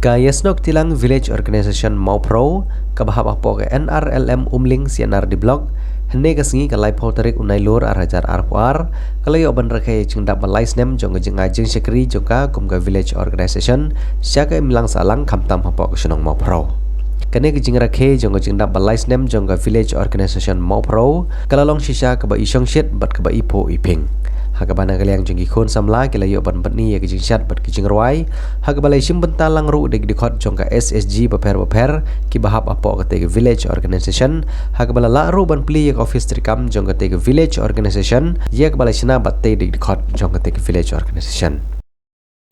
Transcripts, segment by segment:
Kaya snok tilang village organization Maupro kabahap apo ke NRLM umling sianar di blog hene kasengi kalai polterik unai lur arajar arpuar kalayo ban rakai cingdap balai snem jong ngajeng sekri joka kumga village organization syaka imilang salang kamtam apo ke senong Maupro kene kijing rakhe jong cingdap balai snem jongga village organization Maupro kalalong shisha kaba isong shit bat kaba ipo iping Hakabana kaliang jengki khon samla kelayo ban patni ya kijing syat bat kijing ruai hakabalai simbentalang ru dek dikot jongka SSG baper ki bahap apo ke village organization hakabala la ru ban pli ya office trikam jongka te village organization ya kabalai sina bat te dek dikot jongka te village organization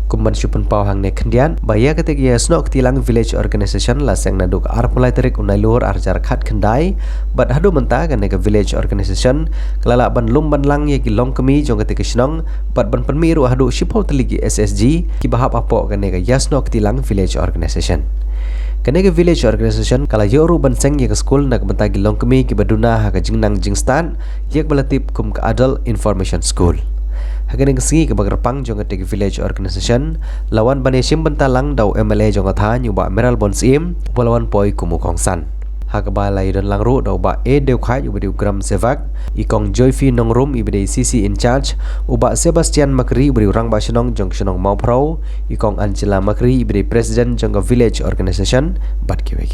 kumban syupun pau hang ne kendian baya ketik ya snok tilang village organization la seng naduk arpulai terik unai lur arjar khat kendai bat hadu menta kan ke village organization kelala ban lum ban lang ye ki long kemi jong ketik snong bat ban penmiru hadu shipau teligi SSG ki bahap apo kan ke ya snok tilang village organization Kanega village organization kala yoru ban seng ye ke school nak benta ki long kemi ki baduna ha ka jingnang jingstan yak balatip kum ka adult information school Haganing singi ke bagerpang jong ke village organization lawan bane simbentalang dau MLA jong atha nyuba meral bonsim polawan poi kumu kongsan hakabalai dan langru dau ba deu khai ubedi gram sevak ikong joyfi nongrum ibedi CC in charge uba Sebastian Makri ubedi rang ba senong jong senong Maupro ikong Angela Makri ibedi president jong village organization bat kiwe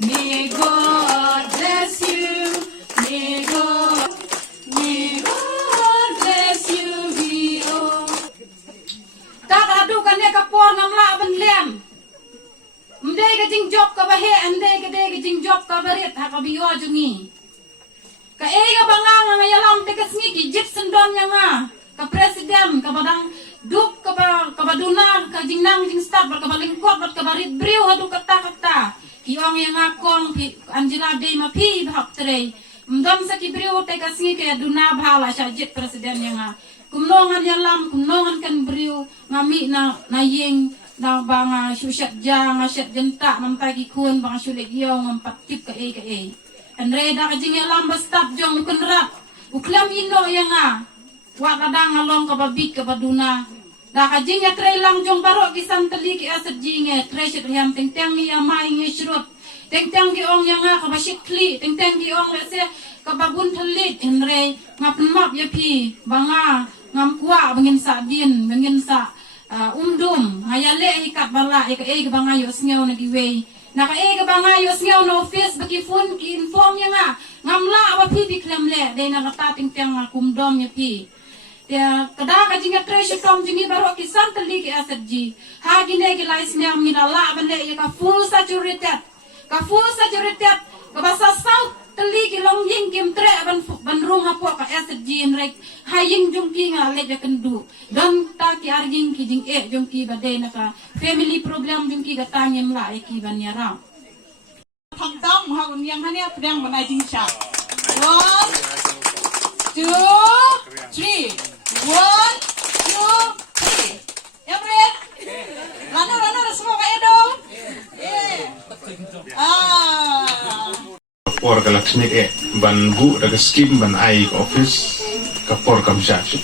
May God bless you. ka jing job ka bahe ande ka de ka jing job ka barit ha ka biyo jungi ka ga banga nga yalam te ka sngi ki jip sendon yang ka presiden ka badang duk ka baduna ka jing nang jing staff ka balingkot ka barit briu hadu kata ki ong yang akong Angela de ma pi hak tre mdam sa ki briu te ka sngi ka duna bhala sha jip presiden yang kumnongan yalam kumnongan kan briu ngami na yeng na banga syushat jang asyat jentak mampai kun banga syulik yo ngampatip ka andre da ka jing yalam bastap jong kunrat uklam ino yang wa kadang along ka babik ka baduna da ka jing ya tre lang jong baro kisan teli ki asat jinge tre syat yam teng teng ya mai nge shrut teng teng gi ong yang ka basit kli teng teng gi ong lese ka babun telit andre ngapen map ya pi banga ngam kwa bangin sa din bangin sa umdum ngayale hikat bala ya ka banga yo sngaw na giwe na ka banga yo sngaw no office baki phone ki inform ya ngamla apa pi biklam le de na kata ting teng kumdom ya pi ya kada ka jinga treasure tom jingi baro ki santali ki asji ha gine ki lais nyam ni la bale ya ka full saturated ka basa south tali ki long ying kim tre ban rung hapo ka SG rek haying jong ki nga le ja kendu don ta ki arjing ki jing jong ki bade na ka family problem jong ki ga tangem la ki ban yara thakdam ha un yang hania pdang banai jing sha 1 2 3 1 2 3 every lano semua kayak dong kapor ka laksmi ban gu daga skim ban ai office kapor kam syach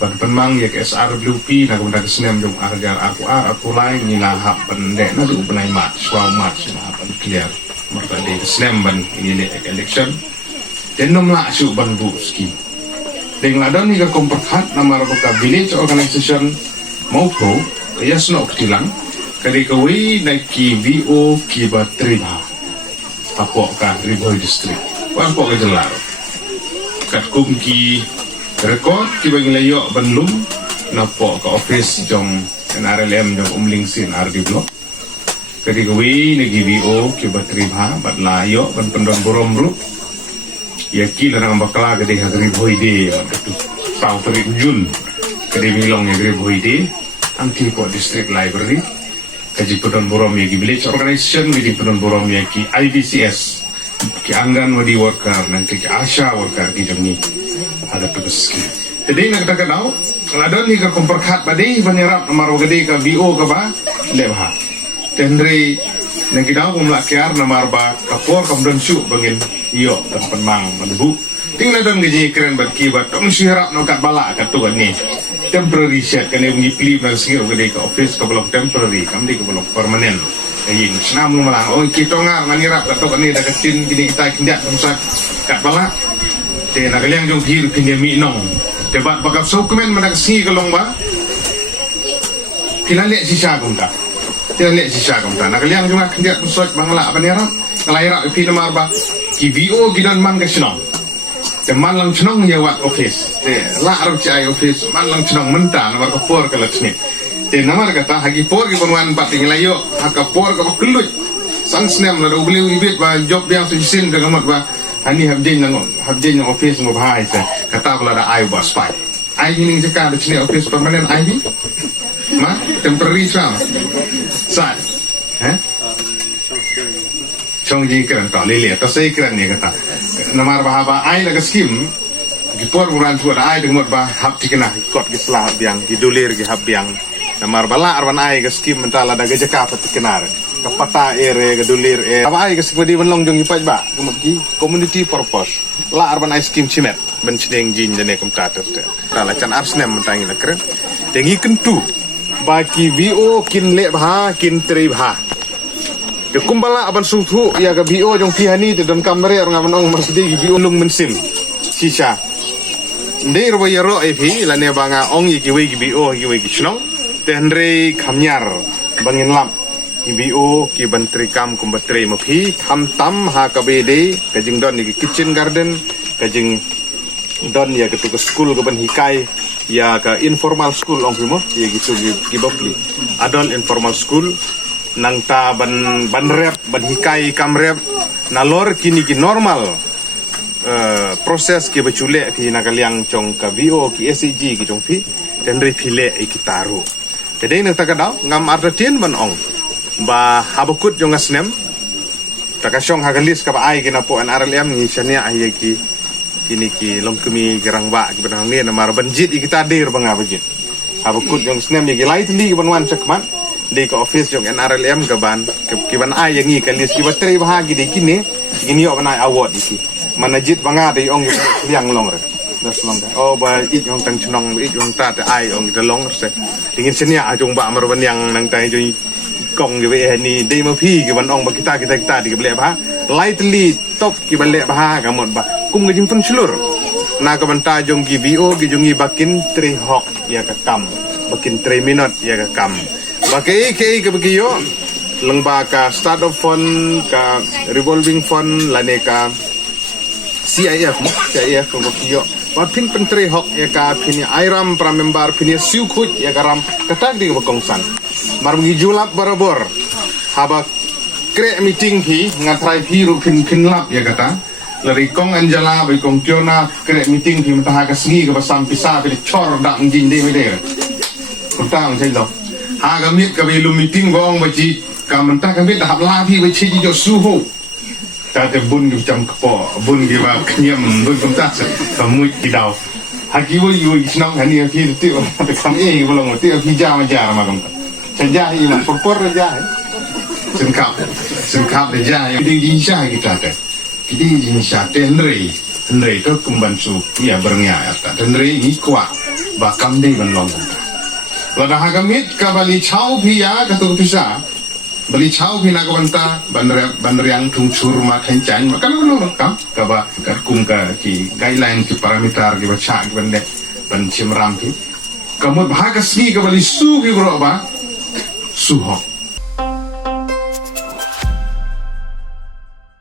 ban penmang ya ke SRWP na kum daga snem jong argar aku lain ni la hap pende na du penai mat swa mat na ban clear marta de snem ban ini election den nom la su ban gu skim deng ladon ni ka komperhat nama ka village organization mau pro yasno ktilang kali kawi na ki VO ki batriba Papua ka Riboy District. Papua ka jelar. Kat kum ki rekod ki bagi layo banlum na po ka office jong NRLM jong umling sin RD block. Kadi gawi nagi VO ki batriba bat layo ban pendon boromru. Ya ki larang bakla kadi ha Riboy de katu. Tau terik Jun kadi milong ya Riboy de anti po district library. Kaji Pedon Borom yaki village organization, kaji Pedon Borom yaki IDCS, ki anggan wadi worker, nanti ki ASHA worker ki jamni ada tugas ki. Jadi nak kata kau, kalau ni ka komperkat badai banyak namar wagade ka VO ka ba lebha. Tendre nak kita kumla kiar namar ba kapor kamdon su bangin iyo tempat mang manbu. Tinggal don gaji keren berki ba tong sihirap no kat bala kat tu ni. Temporary set kena bunyi plea dan singir gede ke office ke blok temporary kami ke blok permanen kayin senam malang oh kita ngar manirap atau kani dah kecil gini kita kindak rumsak kat bala te nak liang jong hir pinye mi nong debat bakal dokumen mana singi ke lomba kita lihat sisa kumta nak liang jong kindak rumsak bangla manirap ngelairak film arba ki VO gidan man ke senong man lang chnong ya wat office la arab chai office man lang chnong menta namar ka por ka laksmi namar kata hagi por ki bonwan pat nglayo haka por ka kluj sang snem la ubli ibit ba job yang sin ka gamat ba hani habjin ng office mo bahai sa kata bala da ai ba spy ai ni jaka da chine office permanent ai ni ma temporary sa Chong ji keren tak lele tak saya keren ni kata namar bahaba ai laga skim gipor muran tu ai dengan bah hab tikena kot gislah biang gidulir gi hab biang namar bala arwan ai ga skim mentala daga jaka patikenar kapata ere gadulir apa ai ga skim di benlong jong ipaj ba kumaki community purpose la arwan ai skim chimet ben chideng jin jane kum tater tala chan arsnem mentangi la keren dengi kentu baki VO kin le bha kin tri bha de kumbala aban sungthu ya ga BO jong pihani de don kamre orang aman marsidi BO lung mensim sisa ndei ro ya ro epi la ne banga ong yi giwe gi BO gi we gi chnong tenre khamnyar bangin lam gi BO ki bantri kam kumbatre mapi tham tam ha ka bede ka jing don ni kitchen garden ka jing don ya ke school ka ban hikai ya ka informal school ong pimo ya gitu gi bopli adult informal school nang ta ban rep ban hikai kam rep nalor kini ki normal proses ki bacule ki nakaliang chong ka VO ki SCG ki chong pi dan ri phile ki taru jadi nak takadau ngam ardatien ban ong ba habakut jong asnem takashong hagalis ka ba ai ki na po NRLM ni chania ai ki kini ki longkemi gerang ba ki benang ni namar banjit kita dir banga banjit habakut jong asnem ki lai tli ki ban wan cakman di ke office jong NRLM ke ban ai yang ni kalis ki bateri bahagi di kini yo banai award iki manajit banga de ong yang long re das long oh ba it jong tang chnong it jong ta te ai ong de long se dingin senia jong ba mar ban yang nang tai jong kong ge ni de ma phi ki ban ong ba kita di ke ble ba lightly top ki ban le ba ka mon ba kum ge jing pun slur na ka ban ta jong ki VO ki jong bakin 3 hok ya ka kam bakin 3 minute ya ka kam Bakai ke begiyo lengba ka startup fund ka revolving fund lane ka CIF ko begiyo pin pentre hok ya ka pini airam pra member pini siukut ya garam katak di bakongsan mar begi julap barabor haba kre meeting hi ngatrai hi ru pin lap ya kata lari kong anjala bai kong kiona kre meeting hi mata ka sngi ka basam pisa pi chor dak jin de me de kutang sai lo Hagamit kami lu meeting gong baci kamentah kami tahap lagi baci jo suhu tadi bun di jam kepo bun di bawah kenyam bun kumtas kamu kidau haki wo yu isnong hani api tu kami belum tu api jam ajar macam tu saja ini perpor saja sengkap saja yang di insya kita tu kita insya tenri tu kumbansu ya berengah tenri ni kuat bakam di benlong Lada hagamit ka bali chau pia ka tu pisa bali chau pina ka banta banriang tung chur ma khen chan ma kan no ka ba ka kum ka ki guideline ki parameter ki bacha ki bande ban chimram ki kamut bhagasni ka bali su ki bro ba su ho